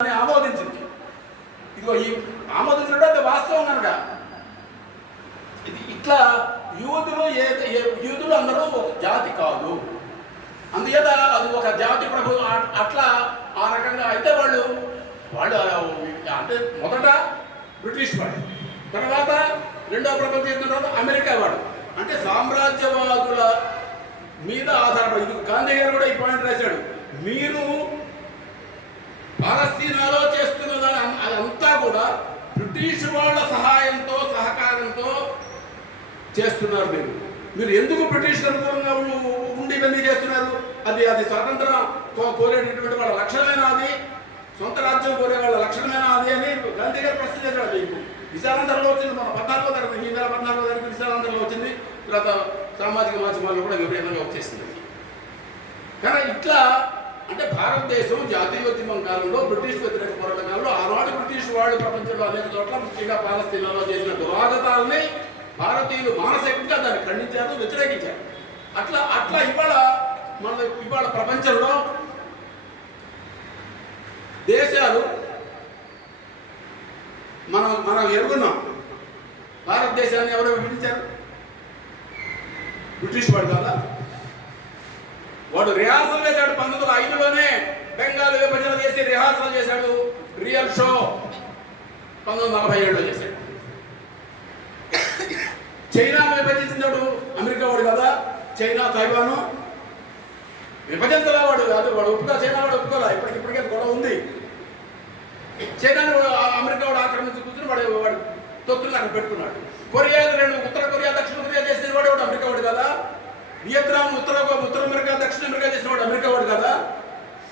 ఆమోదించింది. ఇదిగో ఈ ఆమోదించడం వాస్తవం కనుక ఇది ఇట్లా యూదులు అందరూ ఒక జాతి కాదు, అందుచేత అది ఒక జాతి ప్రభు అట్లా ఆ రకంగా అయితే వాళ్ళు అంటే మొదట బ్రిటిష్ వాడు, తర్వాత రెండవ ప్రపంచ యుద్ధంలో అమెరికా వాడు, అంటే సామ్రాజ్యవాదుల మీద ఆధారపడి. ఇది గాంధీ గారు కూడా ఈ పాయింట్ రాశాడు, మీరు పాలస్తీనాలో చేస్తున్నదని అదంతా కూడా బ్రిటిష్ వాళ్ళ సహాయంతో సహకారంతో చేస్తున్నారు. మీరు ఎందుకు బ్రిటిష్ అనుకూలంగా ఉండి ఇవన్నీ చేస్తున్నారు? అది స్వాతంత్రం కోరేటటువంటి వాళ్ళ లక్షణమైన, అది సొంత రాజ్యం కోరే వాళ్ళ లక్షణమైన అది అని గాంధీ గారు ప్రశ్న చేశాడు. మీకు విశాలాంధ్రలో వచ్చింది, మన 14వ తరగతి ఈ నెల 14వ తరగతి విశాలాంధ్రలో వచ్చింది, తర్వాత సామాజిక మాధ్యమాల్లో కూడా విపరీతంగా వచ్చేసింది. కానీ ఇట్లా అంటే భారతదేశం జాతీయోద్యమం కాలంలో బ్రిటిష్ వ్యతిరేక పోరాట కాలంలో ఆనాడు బ్రిటిష్ వాళ్ళు ప్రపంచంలో అనేక చోట్ల ముఖ్యంగా పాలస్తీనాలో చేసిన దురాగతాలని భారతీయులు మానసికంగా దాన్ని ఖండించారు, వ్యతిరేకించారు. అట్లా ఇవాళ ప్రపంచంలో దేశాలు మనం ఎరుగున్నాం. భారతదేశాన్ని ఎవరు విభజించారు? బ్రిటిష్ వాడు కాదా? వాడు రిహార్సల్ చేశాడు 1905లోనే. బెంగాల్ విభజన చేసి రిహార్సల్ చేశాడు, రియల్ షో 1947లో చేశాడు. చైనాను విభజించినాడు అమెరికా వాడు కదా. చైనా తైవాను విభజించలే వాడు కాదు, వాడు ఒప్పుగా చైనా వాడు ఒప్పుకోలే. ఇప్పటికే గొడవ ఉంది. చైనాను అమెరికా వాడు ఆక్రమించి కూర్చుని వాడు తొత్తులు అక్కడ పెట్టుకున్నాడు. కొరియాను ఉత్తర కొరియా దక్షిణ కొరియా చేసిన వాడు అమెరికా వాడు కదా. వియత్నాం ఉత్తర అమెరికా దక్షిణ అమెరికా చేసిన వాడు అమెరికా వాడు కదా.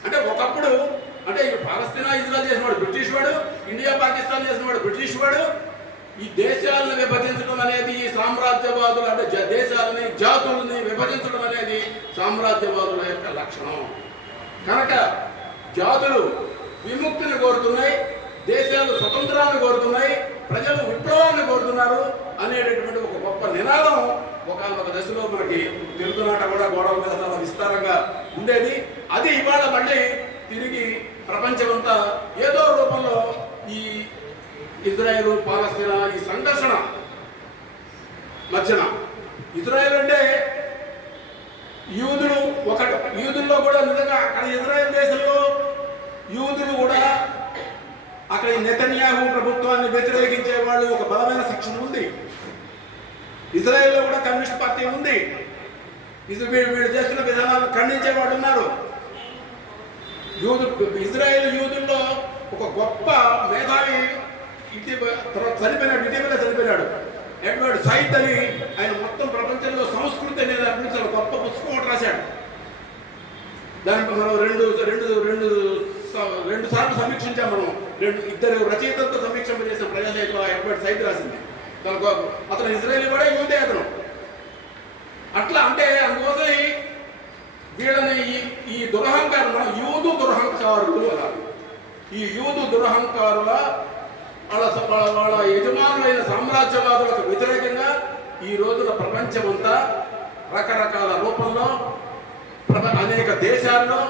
అంటే ఒకప్పుడు అంటే పాలస్తీనా ఇజ్రాయల్ చేసిన వాడు బ్రిటిష్ వాడు, ఇండియా పాకిస్తాన్ చేసిన వాడు బ్రిటిష్ వాడు. ఈ దేశాలను విభజించడం అనేది సామ్రాజ్యవాదులు, అంటే దేశాలని జాతులని విభజించడం అనేది సామ్రాజ్యవాదుల యొక్క లక్షణం. కనుక జాతులు విముక్తిని కోరుతున్నాయి, దేశాలు స్వతంత్రాన్ని కోరుతున్నాయి, ప్రజలు విప్లవాన్ని కోరుతున్నారు అనేటటువంటి ఒక గొప్ప నినాదం ఒక దశలో మనకి తెలుగునాట కూడా గోడల మీద చాలా విస్తారంగా ఉండేది. అది ఇవాళ మళ్ళీ తిరిగి ప్రపంచమంతా ఏదో రూపంలో ఈ ఇజ్రాయెల్ పాలస్తీనా ఈ సంఘర్షణ మధ్యన, ఇజ్రాయెల్ అంటే యూదులు యూదుల్లో కూడా నిజంగా అక్కడ ఇజ్రాయెల్ దేశంలో యూదులు కూడా అక్కడ నెతన్యాహు ప్రభుత్వాన్ని వ్యతిరేకించే వాళ్ళు ఒక బలమైన సెక్షన్ ఉంది. ఇజ్రాయెల్లో కూడా కమ్యూనిస్ట్ పార్టీ ఉంది. వీళ్ళు చేస్తున్న విధానాలను ఖండించే వాళ్ళు ఉన్నారు. ఇజ్రాయెల్ యూదుల్లో ఒక గొప్ప మేధావి చనిపోయినాడు ఎడ్వర్డ్ సైడ్ అని. ఆయన మొత్తం ప్రపంచంలో సంస్కృతి అనేది అనిపించాడు, గొప్ప పుస్తకం ఒకటి రాశాడు. దానికి మనం రెండు సార్లు సమీక్షించాం. మనం ఇద్దరు రచయితలతో సమీక్ష చేసిన ప్రజాసేవ ఎడ్వర్డ్ సైడ్ రాసింది. అతను ఇజ్రాయెల్ కూడా యూదే అతను. అట్లా అంటే అందుకోసం వీళ్ళని ఈ దురహంకారం మనం యూదు దురహంకారులు అన్నారు. ఈ యూదు దురహంకారుల వాళ్ళ యజమానులైన సామ్రాజ్యవాదులకు వ్యతిరేకంగా ఈ రోజున ప్రపంచమంతా రకరకాల రూపంలో అనేక దేశాల్లో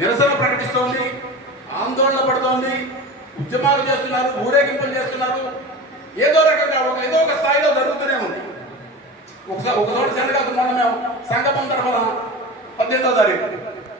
నిరసన ప్రకటిస్తోంది, ఆందోళన పడుతోంది, ఉద్యమాలు చేస్తున్నారు, ఊరేగింపులు చేస్తున్నారు. ఏదో రకంగా ఏదో ఒక స్థాయిలో జరుగుతూనే ఉంది. ఒక చోట చెందగా మనం సంగమం తరఫున 18వ తారీఖు